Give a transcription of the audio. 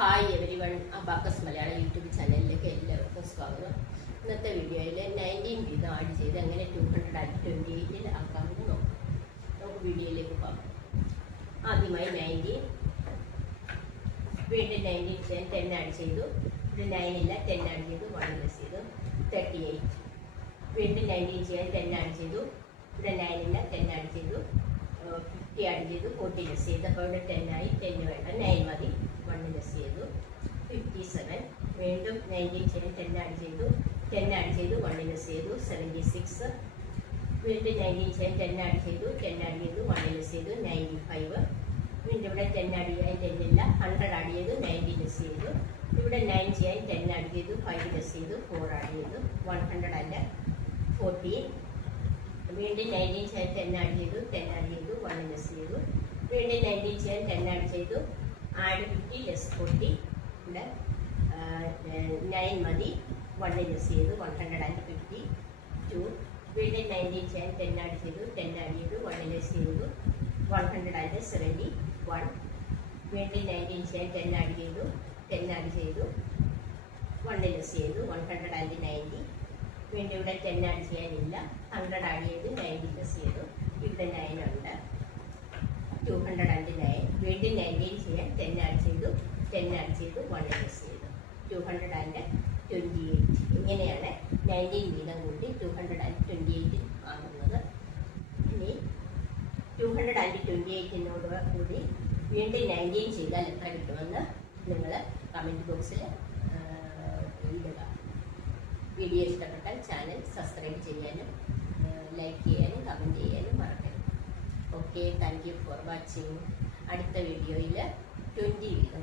Hi every one, abacus Malayalam YouTube ചാനലിലേക്ക് എല്ലാവർക്കും സ്വാഗതം. ഇന്നത്തെ വീഡിയോയിൽ 19 വീതം ആഡ് ചെയ്ത് എങ്ങനെ 228 ആക്കാമെന്ന് നോക്കാം. നമുക്ക് വീഡിയോയിലേക്ക് പോകാം. ആദ്യമായി 19, വീണ്ടും 19 ചെയ്യാൻ 10 ആഡ് ചെയ്തു. ഇത് 9 ഇല്ല, 10 ആഡ് ചെയ്തു, 1 ലെസ് ചെയ്തു, 38. വീണ്ടും 19 ചെയ്യാൻ 10 ആഡ് ചെയ്തു. ഇവിടെ 9 ഇല്ല, 10 ആഡ് ചെയ്തു, 50 ആഡ് ചെയ്തു, 40 ലെസ് ചെയ്തു. അപ്പോൾ ഇവിടെ 10 ആയി, 10 വേണ്ട, 9 മതി, 1 ലെസ് ചെയ്തു, 57. വീണ്ടും 19 ചെയ്യാൻ 10 ആഡ് ചെയ്തു, 10 ആഡ് ചെയ്തു, 1 ലെസ് ചെയ്തു, 76. വീണ്ടും 19 ചെയ്യാൻ 10 ആഡ് ചെയ്തു, 10 ആഡ് ചെയ്തു, 1 ലെസ് ചെയ്തു, 95. വീണ്ടും ഇവിടെ 10 ആഡ് ചെയ്യാൻ 10 ഇല്ല, 100 ആഡ് ചെയ്തു, 90 ലെസ് ചെയ്തു. ഇവിടെ 9 ചെയ്യാൻ 10 ആഡ് ചെയ്തു, 5 ലെസ് ചെയ്തു, 4 ആഡ് ചെയ്തു, 114. വീണ്ടും 19 ചെയ്യാൻ 10 ആഡ് ചെയ്തു, 10 ആഡ് ചെയ്തു, 1 ലെസ് ചെയ്തു. വീണ്ടും 19 ചെയ്യാൻ 10 ആഡ് ചെയ്തു, ആഡ് 50 ലെസ് 40. ഇവിടെ 9 മതി, 1 ലെസ് ചെയ്തു, 152. വീണ്ടും 19 ചെയ്യാൻ 10 ആഡ് ചെയ്തു, 10 ആഡ് ചെയ്തു, 1 ലെസ് ചെയ്തു, 171. വീണ്ടും 19 ചെയ്യാൻ 10 ആഡ് ചെയ്തു, 10 ആഡ് ചെയ്തു, 1 ലെസ് ചെയ്തു, 190. വീണ്ടും ഇവിടെ 10 ആഡ് ചെയ്യാനില്ല, 100 ആഡ് ചെയ്ത് 90 ലെസ് ചെയ്തു. ഇവിടെ 9 ഉണ്ട്, 209. വീണ്ടും 19 ചെയ്യാൻ 10 ആഡ് ചെയ്തു, 10 ആഡ് ചെയ്തു, 1 ലെസ് ചെയ്തു, 228. ഇങ്ങനെയാണ് 19 വീതം കൂട്ടി 228 ആകുന്നത്. ഇനി 228 കൂടി വീണ്ടും 19 ചെയ്താൽ എത്ര കിട്ടുമെന്ന് നിങ്ങൾ കമൻറ്റ് ബോക്സിൽ ഇടുക. വീഡിയോ ഇഷ്ടപ്പെട്ടാൽ ചാനൽ സബ്സ്ക്രൈബ് ചെയ്യാനും ലൈക്ക് ചെയ്യാനും കമൻറ്റ് ചെയ്യാനും മറക്കരുത്. Okay, thank you for watching. അടുത്ത വീഡിയോയിൽ 20 വീതം